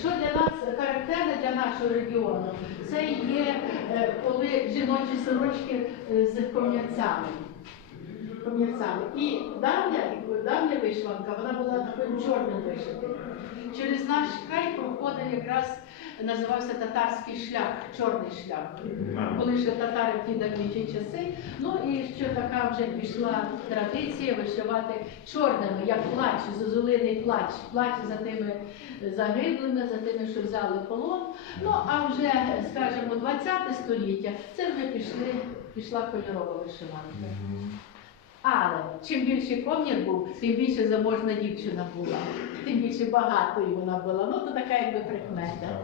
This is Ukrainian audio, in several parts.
що для нас характерне для нашого регіону, це є е, коли жіночі сорочки е, з комірцями. Комірцями. І давня, давня вишиванка, вона була таким чорним вишитим. Через наш край проходив якраз називався татарський шлях, чорний шлях. Коли ще татари в ті часи. Ну і що така вже пішла традиція вишивати чорними, як плач, зозулиний плач, плач за тими загиблими, за тими, що взяли полон. Ну а вже, скажімо, 20 століття це вже пішли, пішла кольорова вишиванка. Але чим більше комір був, тим більше заможна дівчина була, тим більше багатою вона була. Ну то така якби прикмета.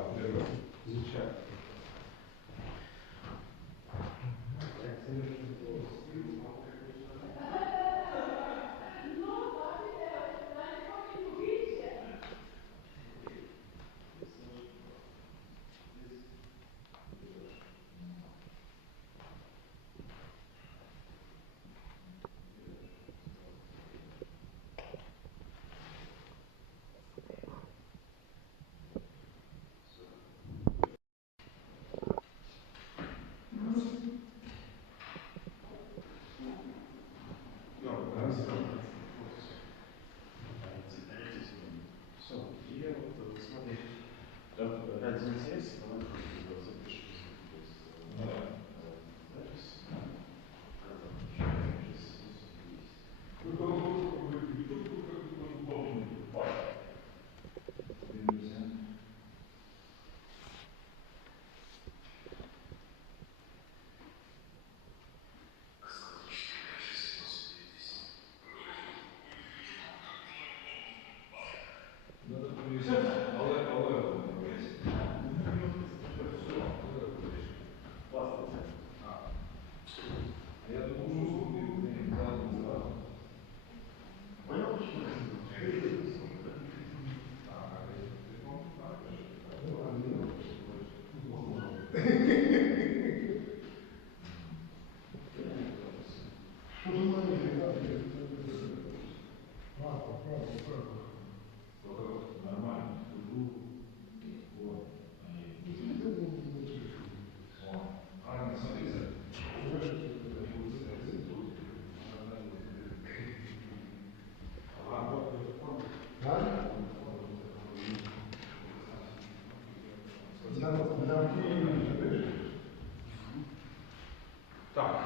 Так.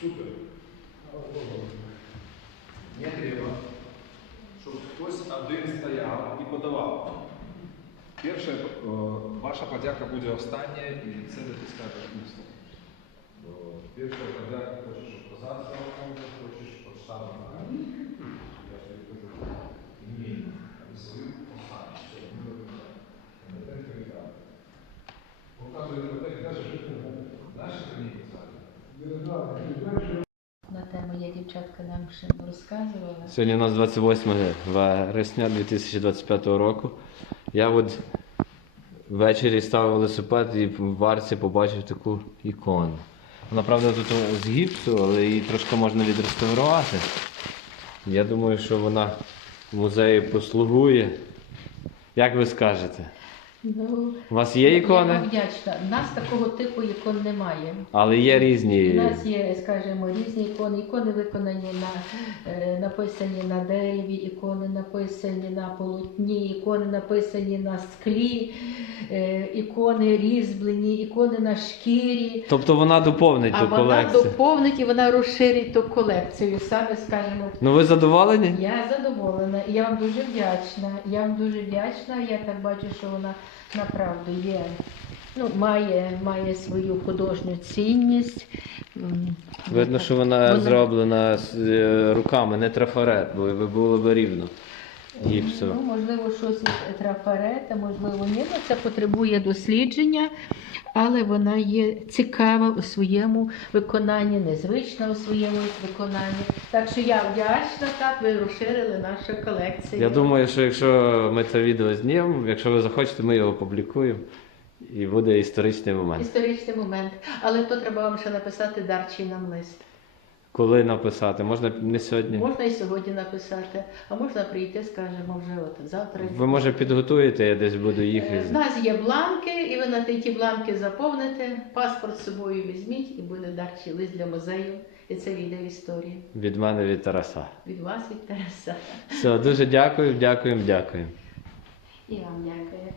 Супер. Не треба, щоб хтось один стояв і подавав. Перша, е, ваша подяка буде остання, і це дотискати усно. Бо Перша подяка хочеш, щоб позад став фонду, хочеш поставити на Я тобі кажу, ні, свою останню. Все, ми робимо так. Комітет комітет. Показує комітет, каже, що наші країни писали. На тему я дівчатка нам ще розказувала. Сьогодні у нас 28 вересня 2025 року. Я от ввечері став велосипед і в варці побачив таку ікону. Вона, правда, тут з гіпсу, але її трошки можна відреставрувати. Я думаю, що вона в музеї послугує. Як ви скажете? Ну, У вас є Я ікони? вдячна. У нас такого типу ікон немає. Але є У різні. нас є, скажімо, різні ікони. Ікони виконані на е, написані на дереві, ікони написані на полотні, ікони написані на склі, е, ікони різьблені, ікони на шкірі. Тобто вона доповнить А ту вона колекцію. доповнить і вона розширить ту колекцію. Саме скажімо, Ну ви задоволені? я задоволена, і я вам дуже вдячна. Я вам дуже вдячна. Я так бачу, що вона направду є. Ну, має, має свою художню цінність. Видно, що вона, Вона- зроблена з е, руками, не трафарет, бо було б рівно. Гіпсово. Ну, можливо, щось із трафарета, можливо, ні. Ну, це потребує дослідження, але вона є цікава у своєму виконанні, незвична у своєму виконанні. Так що я вдячна, так ви розширили нашу колекцію. Я думаю, що якщо ми це відео знімемо, якщо ви захочете, ми його опублікуємо. І буде історичний момент. Історичний момент. Але то треба вам ще написати дарчий нам лист. Коли написати? Можна не сьогодні. Можна і сьогодні написати, а можна прийти, скажімо, вже от завтра. Ви може підготуєте, я десь буду Е, їхати. В нас є бланки, і ви на ті ті бланки заповните, паспорт з собою візьміть і буде дарчий лист для музею. І це війде в історії. Від мене від Тараса. Від вас, від Тараса. Все, дуже дякую, дякуємо, дякуємо. І вам дякую.